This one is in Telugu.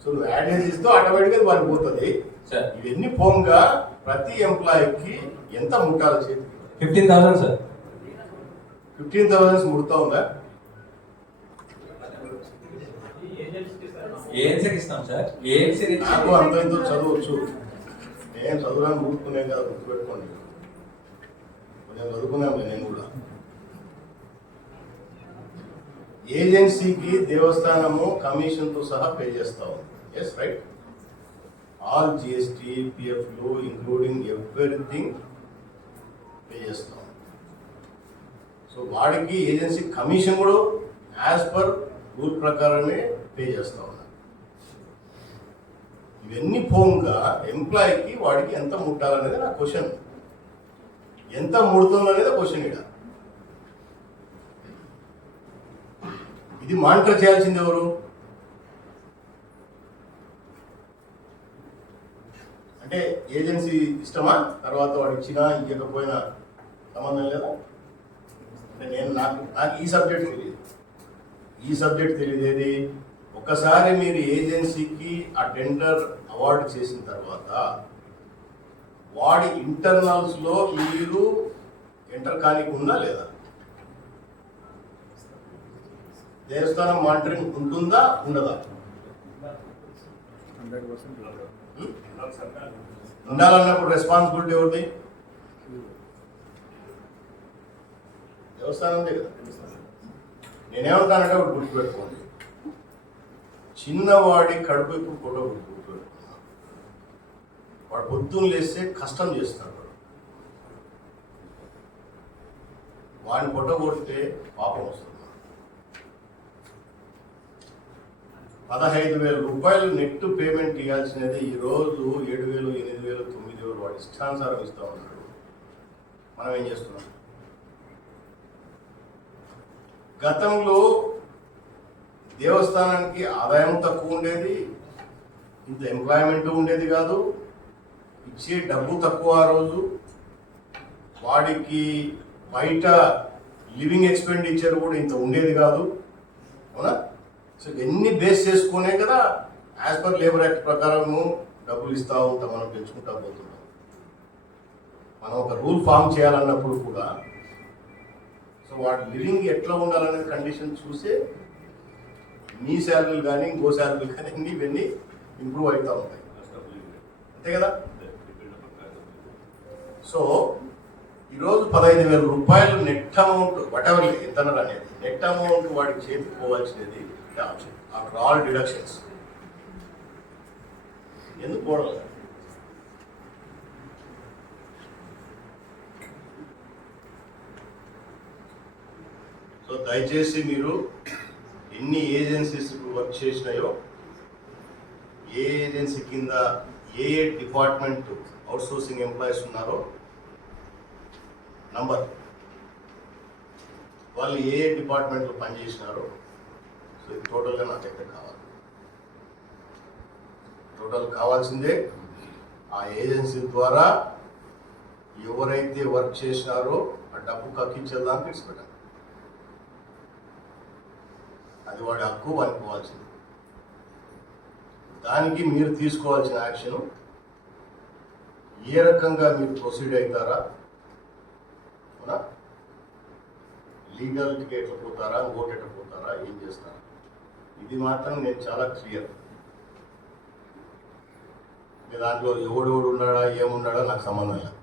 సో నువ్వు యాడ్ ఇస్తూ ఆటోమేటిక్గా వారికి పోతుంది. ఇవన్నీ పోంగా ప్రతి ఎంప్లాయీకి ఎంత ముట్టాలి చేతికి? 15,000 సార్. 15,000 ముడుతా ఉందా? ఏఎన్సీకి ఇస్తాం సార్. ఏఎన్సీ నాకు అంత ఇంతో చదవచ్చు, నేను చదువురాని ఊరుకునే కదా, గుర్తుపెట్టుకోండి. నేను చదువుకున్నాను నేను కూడా. ఏజెన్సీకి దేవస్థానము కమిషన్తో సహా పే చేస్తా ఉంది. Yes right. ఆల్ జిఎస్టీ పిఎఫ్లు ఇంక్లూడింగ్ ఎవ్రీథింగ్ పే చేస్తాం. సో వాడికి ఏజెన్సీ కమిషన్ కూడా యాజ్ పర్ రూల్ ప్రకారమే పే చేస్తా ఉన్నారు. ఇవన్నీ పోగా ఎంప్లాయీకి వాడికి ఎంత ముట్టాలనేది నా క్వశ్చన్. ఎంత ముడుతుందనేది క్వశ్చన్. ఇక్కడ ఇది మానిటర్ చేయాల్సింది ఎవరు? అంటే ఏజెన్సీ ఇష్టమా? తర్వాత వాడు ఇచ్చినా ఇవ్వకపోయినా సంబంధం లేదా? అంటే నాకు ఈ సబ్జెక్ట్ తెలియదు. ఏది ఒక్కసారి మీరు ఏజెన్సీకి ఆ టెండర్ అవార్డు చేసిన తర్వాత వాడి ఇంటర్నల్స్లో మీరు ఎంటర్ కానికి ఉందా లేదా? దేవస్థానం మానిటరింగ్ ఉంటుందా ఉండదా? 100% ఉండాలన్నప్పుడు రెస్పాన్సిబిలిటీ ఎవరిది? దేవస్థానందే కదా. నేనేమంటానంటే ఒకటి గుర్తుపెట్టుకోండి, చిన్నవాడి కడుపుకు ఫోటో గుర్తుపెట్టుకున్నా. వాడు పొద్దున్న లేస్తే కష్టం చేస్తాడు. వాడిని ఫోటో కొడితే పాపం వస్తుంది. 15,000 రూపాయలు నెట్ పేమెంట్ ఇవ్వాల్సినది ఈరోజు 7,000, 8,000, 9,000 వాడి ఇష్టానుసారం ఇస్తూ ఉన్నాడు. మనం ఏం చేస్తున్నాం? గతంలో దేవస్థానానికి ఆదాయం తక్కువ ఉండేది, ఇంత ఎంప్లాయ్మెంట్ ఉండేది కాదు, ఇచ్చే డబ్బు తక్కువ. ఆ రోజు వాడికి బయట లివింగ్ ఎక్స్పెండిచర్ కూడా ఇంత ఉండేది కాదు, అవునా? సో ఇవన్నీ బేస్ చేసుకునే కదా యాజ్ పర్ లేబర్ యాక్ట్ ప్రకారము డబ్బులు ఇస్తూ ఉంటాం, మనం పెంచుకుంటా పోతున్నాం. మనం ఒక రూల్ ఫామ్ చేయాలన్నప్పుడు కూడా సో వాడి లివింగ్ ఎట్లా ఉండాలనే కండిషన్ చూసే మీ శాలరీలు కానీ ఇంకో శాలరీలు కానీ అన్ని ఇవన్నీ ఇంప్రూవ్ అవుతూ ఉంటాయి, అంతే కదా? సో ఈరోజు 15,000 రూపాయలు నెట్ అమౌంట్ వాటెవర్ ఎంత అనేది నెట్ అమౌంట్ వాడికి చేతికి పోవాల్సినది ఆఫ్టర్ ఆల్ డిడక్షన్స్ ఎందుకు పోవడం? సో దయచేసి మీరు ఎన్ని ఏజెన్సీస్ వర్క్ చేసినాయో, ఏ ఏజెన్సీ కింద ఏ డిపార్ట్మెంట్ అవుట్సోర్సింగ్ ఎంప్లాయీస్ ఉన్నారో నంబర్, వాళ్ళు ఏ డిపార్ట్మెంట్లో పనిచేసినారో, సో ఇది టోటల్గా నాకు ఎక్కడ కావాలి. టోటల్ కావాల్సిందే ఆ ఏజెన్సీ ద్వారా ఎవరైతే వర్క్ చేసినారో ఆ డబ్బు కక్కించేదానికి ఇచ్చిపెట్టాలి. అది వాడి హక్కు, అనుకోవాల్సింది. దానికి మీరు తీసుకోవాల్సిన యాక్షన్ ఏ రకంగా మీరు ప్రొసీడ్ అవుతారా, అవునా? లీగల్కి ఎట్లా పోతారా, ఓటు ఎట్లా పోతారా, ఏం చేస్తారా, ఇది మాత్రం నేను చాలా క్లియర్. దాంట్లో ఎవడెవడు ఉన్నాడా ఏమున్నాడా నాకు సంబంధం లేదు.